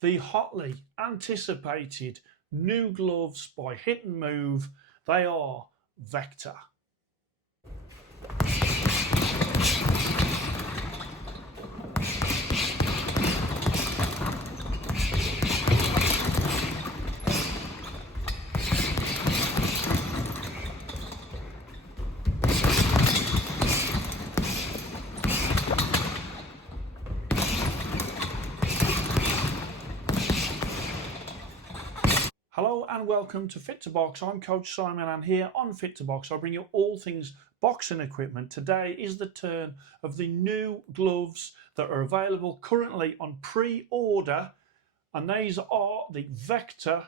The hotly anticipated new gloves by HitNMove, they are Vector. Hello and welcome to Fit to Box. I'm Coach Simon, and here on Fit to Box I bring you all things boxing equipment. Today is the turn of the new gloves that are available currently on pre-order, and these are the Vector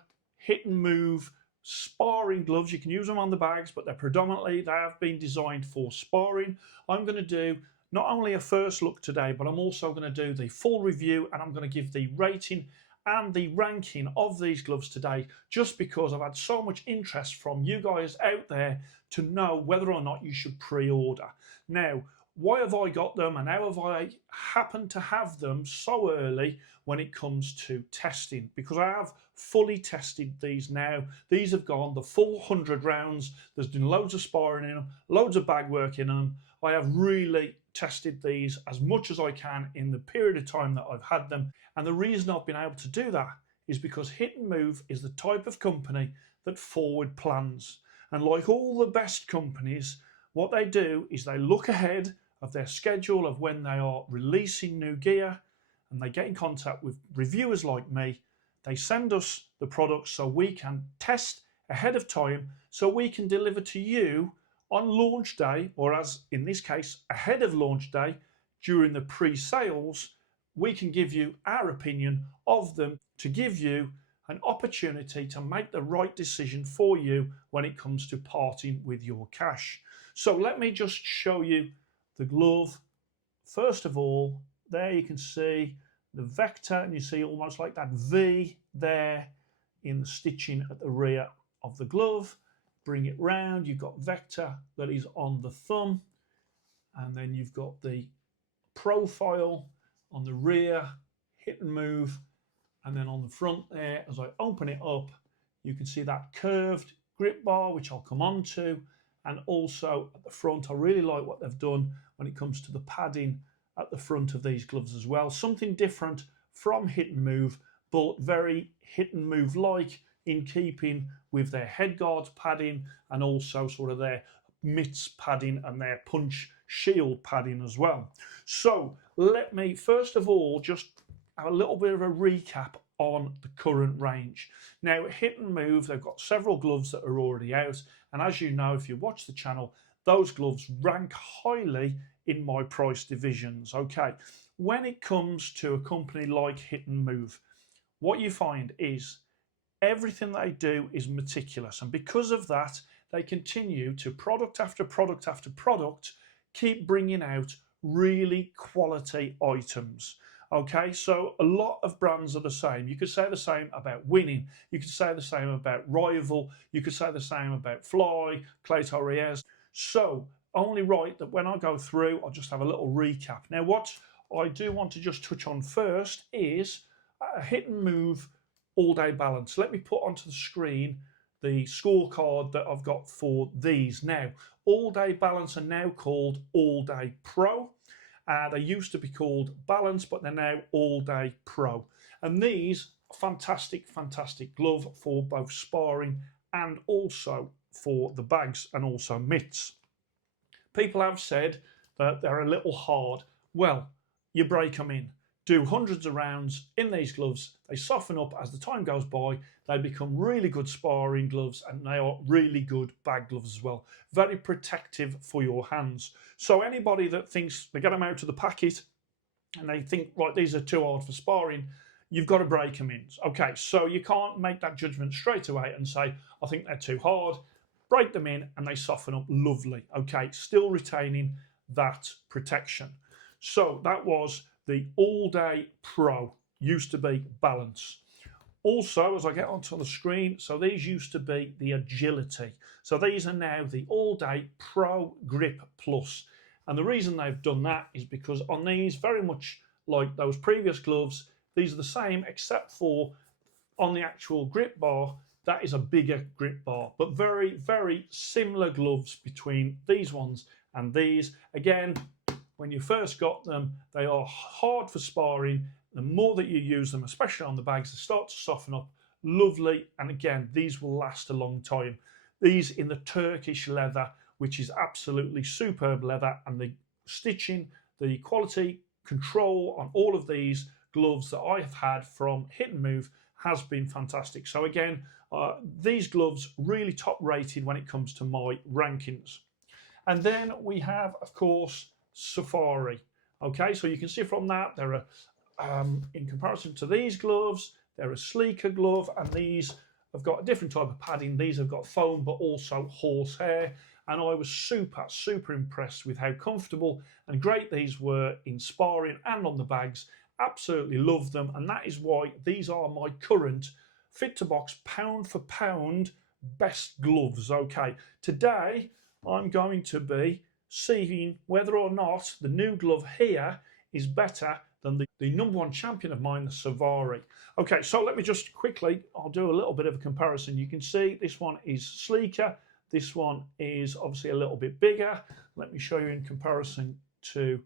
HitNMove sparring gloves. You can use them on the bags, but they have been designed for sparring. I'm going to do not only a first look today, but I'm also going to do the full review, and I'm going to give the rating and the ranking of these gloves today, just because I've had so much interest from you guys out there to know whether or not you should pre-order. Now, why have I got them and how have I happened to have them so early when it comes to testing? Because I have fully tested these now. These have gone the full 100 rounds. There's been loads of sparring in them, loads of bag work in them. I have really tested these as much as I can in the period of time that I've had them. And the reason I've been able to do that is because HitNMove is the type of company that forward plans. And like all the best companies, what they do is they look ahead of their schedule of when they are releasing new gear, and they get in contact with reviewers like me. They send us the products so we can test ahead of time, so we can deliver to you on launch day, or as in this case, ahead of launch day, during the pre-sales. We can give you our opinion of them to give you an opportunity to make the right decision for you when it comes to parting with your cash. So let me just show you the glove. First of all, there you can see the Vector, and you see almost like that V there in the stitching at the rear of the glove. Bring it round, you've got Vector that is on the thumb, and then you've got the profile on the rear, HitNMove, and then on the front there, as I open it up, you can see that curved grip bar, which I'll come on to, and also at the front, I really like what they've done when it comes to the padding at the front of these gloves as well. Something different from HitNMove, but very HitNMove-like, in keeping with their head guards padding and also sort of their mitts padding and their punch shield padding as well. So let me first of all just have a little bit of a recap on the current range. Now, HitNMove, they've got several gloves that are already out, and as you know, if you watch the channel, those gloves rank highly in my price divisions. Okay, when it comes to a company like HitNMove, what you find is everything they do is meticulous, and because of that, they continue to product after product after product keep bringing out really quality items. Okay, so a lot of brands are the same. You could say the same about Winning. You could say the same about Rival. You could say the same about Fly, Clayton Reyes. So only right that when I go through, I'll just have a little recap. Now, what I do want to just touch on first is a HitNMove all-day balance. Let me put onto the screen the scorecard that I've got for these. Now, all-day balance are now called All-Day Pro. They used to be called Balance, but they're now All-Day Pro. And these, fantastic glove for both sparring and also for the bags and also mitts. People have said that they're a little hard. Well, you break them in. Do hundreds of rounds in these gloves. They soften up as the time goes by. They become really good sparring gloves, and they are really good bag gloves as well. Very protective for your hands. So anybody that thinks they get them out of the packet and they think, right, these are too hard for sparring, you've got to break them in. Okay, so you can't make that judgment straight away and say, I think they're too hard. Break them in and they soften up lovely. Okay, still retaining that protection. So that was the All-Day Pro, used to be Balance. Also, as I get onto the screen, so these used to be the Agility. So these are now the All-Day Pro Grip Plus. And the reason they've done that is because on these, very much like those previous gloves, these are the same except for on the actual grip bar, that is a bigger grip bar, but very, very similar gloves between these ones and these. Again, when you first got them, they are hard for sparring. The more that you use them, especially on the bags, they start to soften up. Lovely. And again, these will last a long time. These in the Turkish leather, which is absolutely superb leather, and the stitching, the quality control on all of these gloves that I have had from HitNMove has been fantastic. So again, these gloves really top rated when it comes to my rankings. And then we have, of course, Safari. Okay, so you can see from that there are, in comparison to these gloves, they're a sleeker glove, and these have got a different type of padding. These have got foam, but also horsehair. And I was super impressed with how comfortable and great these were in sparring and on the bags. Absolutely love them, and that is why these are my current Fit to Box pound for pound best gloves. Okay, today I'm going to be seeing whether or not the new glove here is better than the #1 champion of mine, the Safari. Okay, so let me just quickly, I'll do a little bit of a comparison. You can see this one is sleeker, this one is obviously a little bit bigger. Let me show you in comparison to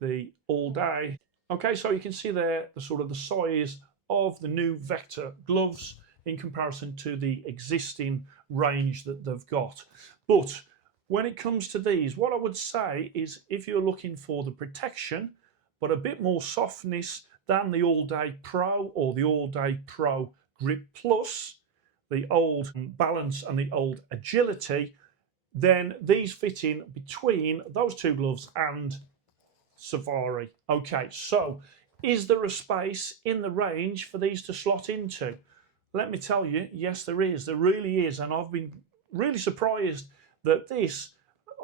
the all day. Okay, so you can see there the sort of the size of the new Vector gloves in comparison to the existing range that they've got. But when it comes to these, what I would say is if you're looking for the protection, but a bit more softness than the All Day Pro or the All Day Pro Grip Plus, the old Balance and the old Agility, then these fit in between those two gloves and Safari. Okay, so is there a space in the range for these to slot into? Let me tell you, yes, there is. There really is. And I've been really surprised that this,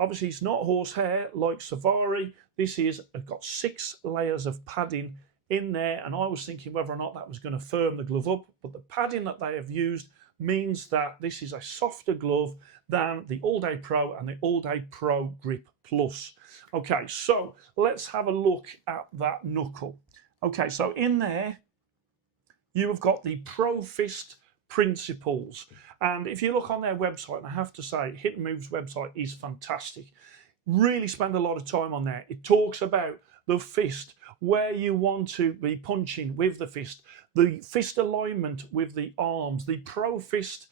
obviously, it's not horsehair like Safari. This is got 6 layers of padding in there. And I was thinking whether or not that was going to firm the glove up. But the padding that they have used means that this is a softer glove than the All Day Pro and the All Day Pro Grip Plus. Okay, so let's have a look at that knuckle. Okay, so in there, you have got the Pro Fist principles. And if you look on their website, and I have to say, HitNMove's website is fantastic. Really spend a lot of time on there. It talks about the fist, where you want to be punching with the fist alignment with the arms, the Pro Fist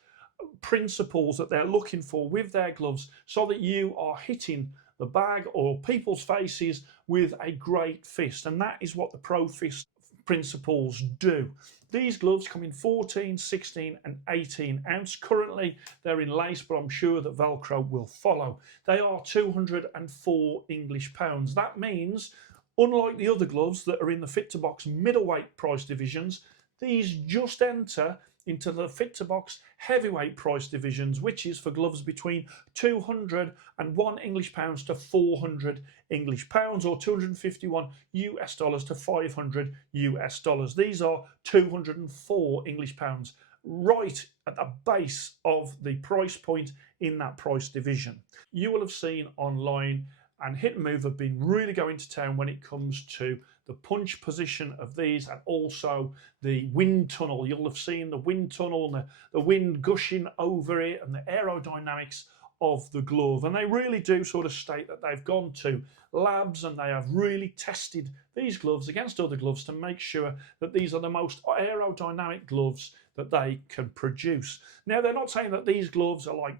principles that they're looking for with their gloves so that you are hitting the bag or people's faces with a great fist. And that is what the Pro Fist principles do. These gloves come in 14, 16 and 18 ounce. Currently they're in lace, but I'm sure that Velcro will follow. They are 204 English pounds. That means, unlike the other gloves that are in the Fit to Box middleweight price divisions, these just enter into the Fit to Box heavyweight price divisions, which is for gloves between 201 English pounds to 400 English pounds, or 251 US dollars to 500 US dollars. These are 204 English pounds, right at the base of the price point in that price division. You will have seen online, and HitNMove have been really going to town when it comes to the punch position of these, and also the wind tunnel. You'll have seen the wind tunnel and the wind gushing over it and the aerodynamics of the glove. And they really do sort of state that they've gone to labs and they have really tested these gloves against other gloves to make sure that these are the most aerodynamic gloves that they can produce. Now, they're not saying that these gloves are like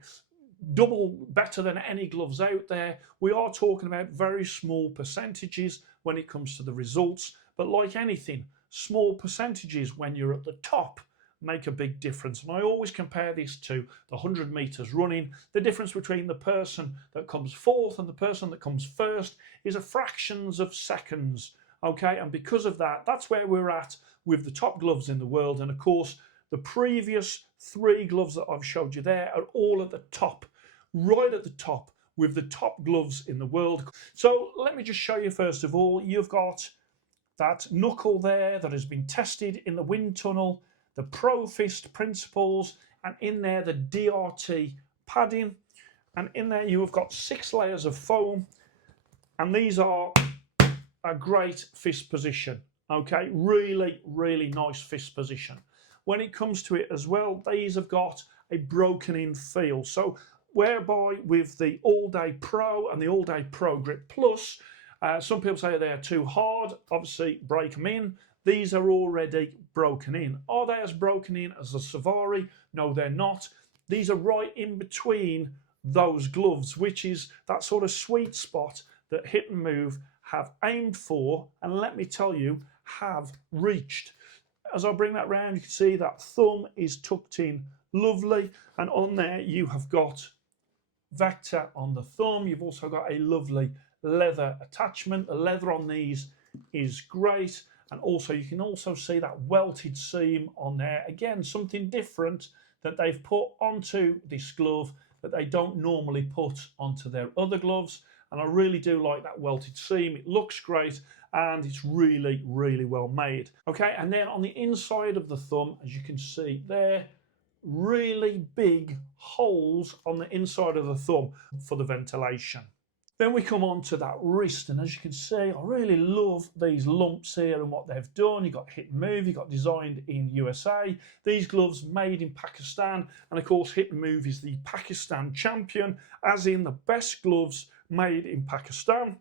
double better than any gloves out there. We are talking about very small percentages when it comes to the results, but like anything, small percentages when you're at the top make a big difference. And I always compare this to the 100 meters running. The difference between the person that comes fourth and the person that comes first is a fractions of seconds. Okay, and because of that, that's where we're at with the top gloves in the world. And of course, the previous 3 gloves that I've showed you there are all at the top, right at the top, with the top gloves in the world. So let me just show you first of all, you've got that knuckle there that has been tested in the wind tunnel, the Pro Fist principles, and in there the DRT padding, and in there you have got 6 layers of foam, and these are a great fist position. Okay, really, really nice fist position. When it comes to it as well, these have got a broken in feel. So whereby with the All Day Pro and the All Day Pro Grip Plus, some people say they're too hard. Obviously, break them in. These are already broken in. Are they as broken in as the Savari? No, they're not. These are right in between those gloves, which is that sort of sweet spot that HitNMove have aimed for, and let me tell you, have reached. As I bring that round, you can see that thumb is tucked in lovely, and on there you have got vector on the thumb. You've also got a lovely leather attachment. The leather on these is great, and also you can also see that welted seam on there. Again, something different that they've put onto this glove that they don't normally put onto their other gloves, and I really do like that welted seam. It looks great and it's really, really well made. Okay, and then on the inside of the thumb, as you can see there, really big holes on the inside of the thumb for the ventilation. Then we come on to that wrist, and as you can see, I really love these lumps here and what they've done. You've got HitNMove, you've got designed in USA. These gloves made in Pakistan, and of course HitNMove is the Pakistan champion, as in the best gloves made in Pakistan.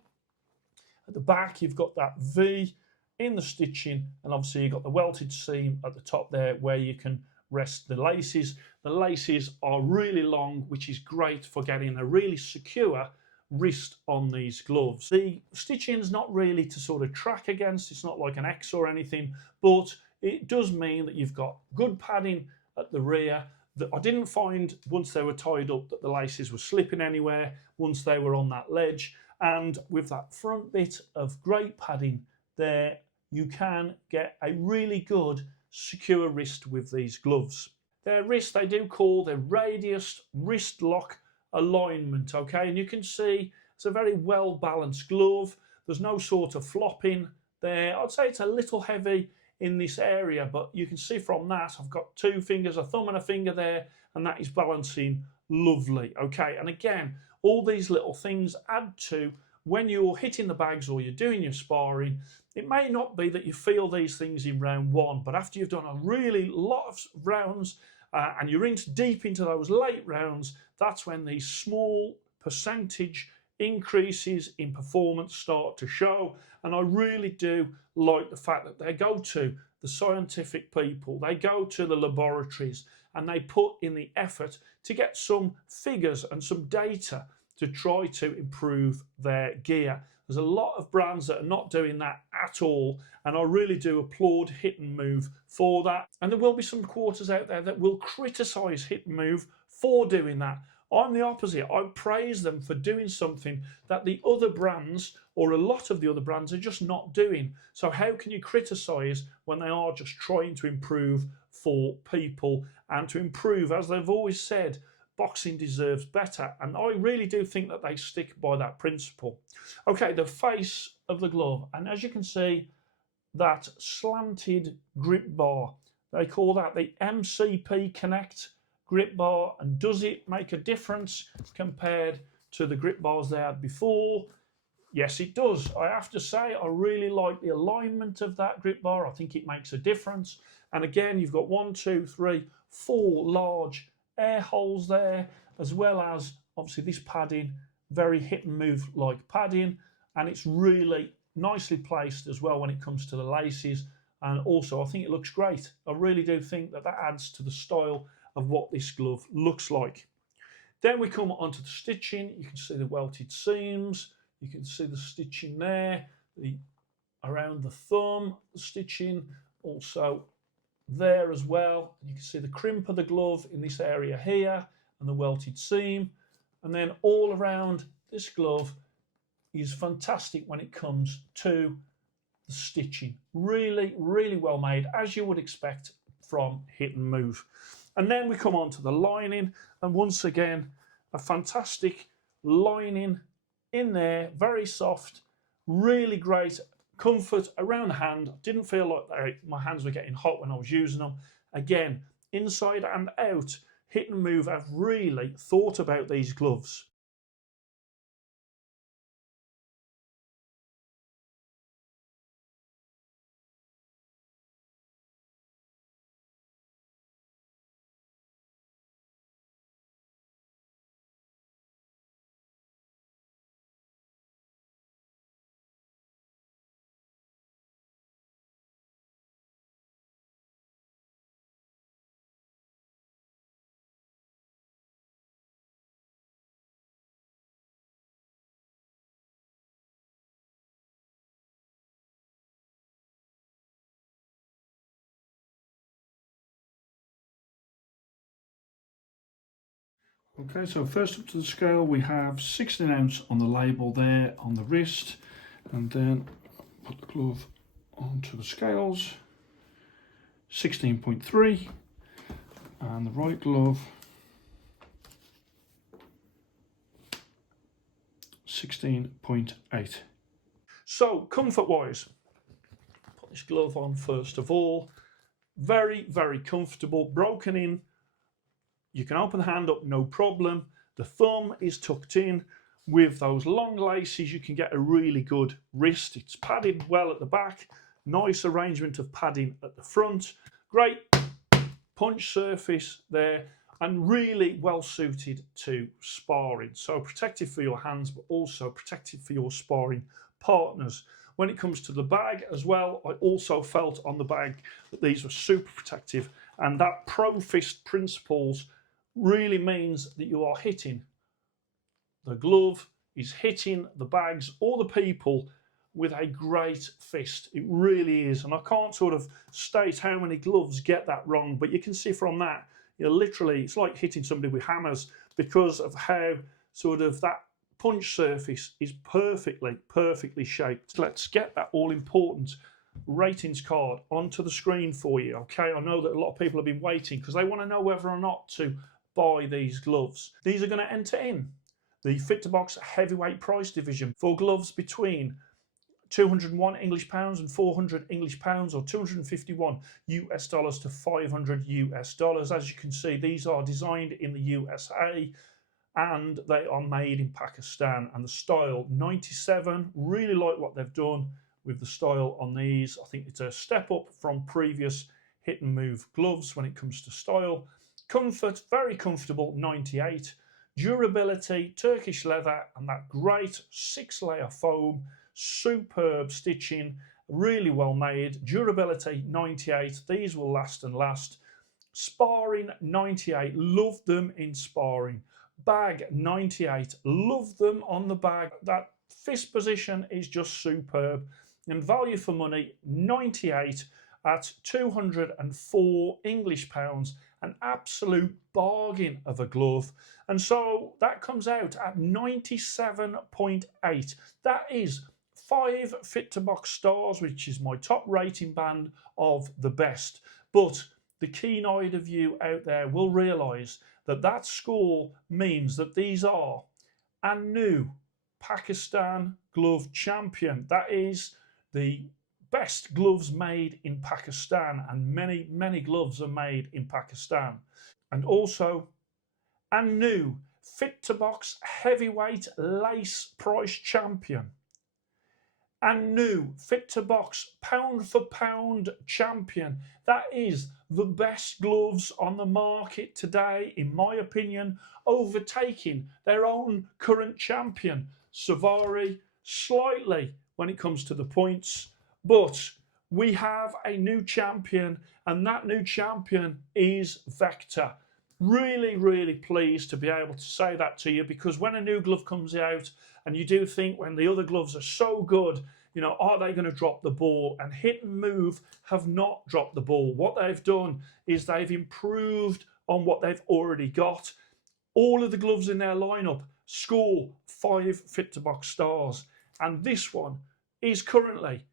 At the back, you've got that V in the stitching, and obviously you've got the welted seam at the top there where you can rest the laces. The laces are really long, which is great for getting a really secure wrist on these gloves. The stitching is not really to sort of track against, it's not like an X or anything, but it does mean that you've got good padding at the rear. That I didn't find once they were tied up that the laces were slipping anywhere once they were on that ledge, and with that front bit of great padding there, you can get a really good secure wrist with these gloves. Their wrist they do call their radius wrist lock alignment, okay, and you can see it's a very well balanced glove. There's no sort of flopping there. I'd say it's a little heavy in this area, but you can see from that I've got two fingers, a thumb and a finger there, and that is balancing lovely. Okay, and again, all these little things add to when you're hitting the bags or you're doing your sparring. It may not be that you feel these things in round one, but after you've done a really lot of rounds and you're deep into those late rounds, that's when these small percentage increases in performance start to show. And I really do like the fact that they go to the scientific people, they go to the laboratories, and they put in the effort to get some figures and some data to try to improve their gear. There's a lot of brands that are not doing that at all, and I really do applaud HitNMove for that. And there will be some quarters out there that will criticise HitNMove for doing that. I'm the opposite. I praise them for doing something that the other brands, or a lot of the other brands, are just not doing. So how can you criticise when they are just trying to improve for people and to improve, as they've always said, boxing deserves better, and I really do think that they stick by that principle. Okay, the face of the glove, and as you can see, that slanted grip bar, they call that the MCP Connect grip bar, and does it make a difference compared to the grip bars they had before? Yes, it does. I have to say, I really like the alignment of that grip bar. I think it makes a difference. And again, you've got 1, 2, 3, 4 large air holes there, as well as obviously this padding, very HitNMove like padding, and it's really nicely placed as well when it comes to the laces. And also I think it looks great. I really do think that that adds to the style of what this glove looks like. Then we come onto the stitching. You can see the welted seams, you can see the stitching there, around the thumb, the stitching also there as well. You can see the crimp of the glove in this area here and the welted seam, and then all around this glove is fantastic when it comes to the stitching. Really, really well made, as you would expect from HitNMove. And then we come on to the lining, and once again a fantastic lining in there, very soft, really great comfort around the hand. Didn't feel like my hands were getting hot when I was using them. Again, inside and out, HitNMove have really thought about these gloves. Okay, so first up to the scale we have 16 ounce on the label there on the wrist, and then put the glove onto the scales, 16.3, and the right glove 16.8. So comfort wise, put this glove on first of all. Very, very comfortable, broken in. You can open the hand up, no problem. The thumb is tucked in. With those long laces, you can get a really good wrist. It's padded well at the back. Nice arrangement of padding at the front. Great punch surface there, and really well suited to sparring. So protective for your hands, but also protective for your sparring partners. When it comes to the bag as well, I also felt on the bag that these were super protective, and that pro fist principles really means that you are hitting the glove, is hitting the bags or the people with a great fist. It really is. And I can't sort of state how many gloves get that wrong, but you can see from that, literally, it's like hitting somebody with hammers because of how sort of that punch surface is perfectly shaped. Let's get that all important ratings card onto the screen for you. Okay, I know that a lot of people have been waiting because they want to know whether or not to buy these gloves. These are going to enter in the Fit2Box heavyweight price division for gloves between 201 English pounds and 400 English pounds, or 251 US dollars to 500 US dollars. As you can see, these are designed in the USA and they are made in Pakistan. And the style 97, really like what they've done with the style on these. I think it's a step up from previous HitNMove gloves when it comes to style. Comfort, very comfortable, 98. Durability, Turkish leather, and that great 6-layer foam. Superb stitching, really well made. Durability, 98. These will last and last. Sparring, 98. Love them in sparring. Bag, 98. Love them on the bag. That fist position is just superb. And value for money, 98 at 204 English pounds. An absolute bargain of a glove. And so that comes out at 97.8. That is 5 Fit2Box stars, which is my top rating band of the best. But the keen-eyed of you out there will realise that that score means that these are a new Pakistan glove champion. That is the best gloves made in Pakistan, and many gloves are made in Pakistan. And also a new Fit2Box heavyweight lace price champion. And new Fit2Box pound for pound champion. That is the best gloves on the market today, in my opinion, overtaking their own current champion, Savari, slightly when it comes to the points. But we have a new champion, and that new champion is Vector. Really pleased to be able to say that to you, because when a new glove comes out, and you do think when the other gloves are so good, are they going to drop the ball? And HitNMove have not dropped the ball. What they've done is they've improved on what they've already got. All of the gloves in their lineup score 5 Fit2Box stars. And this one is currently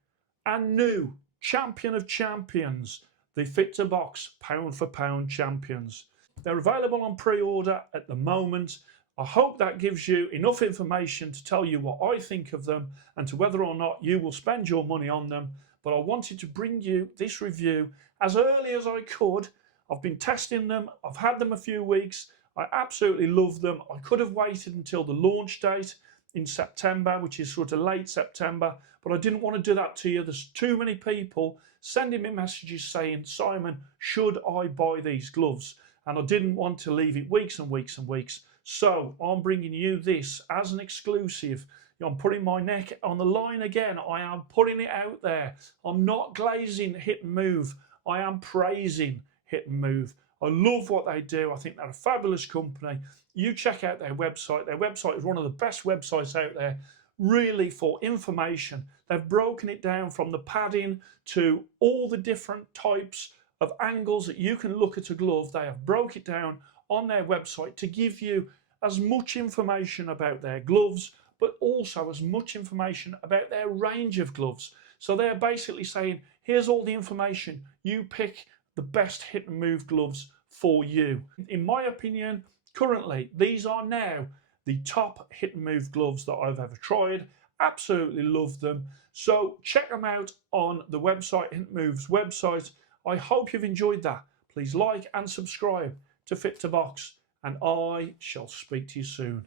a new champion of champions, the Fit2Box pound for pound champions. They're available on pre-order at the moment. I hope that gives you enough information to tell you what I think of them and to whether or not you will spend your money on them. But I wanted to bring you this review as early as I could. I've been testing them. I've had them a few weeks. I absolutely love them. I could have waited until the launch date in September, which is sort of late September, but I didn't want to do that to you. There's too many people sending me messages saying, Simon, should I buy these gloves? And I didn't want to leave it weeks and weeks and weeks. So I'm bringing you this as an exclusive. I'm putting my neck on the line again. I am putting it out there. I'm not glazing HitNMove. I am praising HitNMove. I love what they do. I think they're a fabulous company. You check out their website. Their website is one of the best websites out there, really, for information. They've broken it down from the padding to all the different types of angles that you can look at a glove. They have broke it down on their website to give you as much information about their gloves, but also as much information about their range of gloves. So they're basically saying, here's all the information, you pick the best HitNMove gloves for you. In my opinion, currently, these are now the top HitNMove gloves that I've ever tried. Absolutely love them. So check them out on the website, HitNMove's website. I hope you've enjoyed that. Please like and subscribe to Fit to Box, and I shall speak to you soon.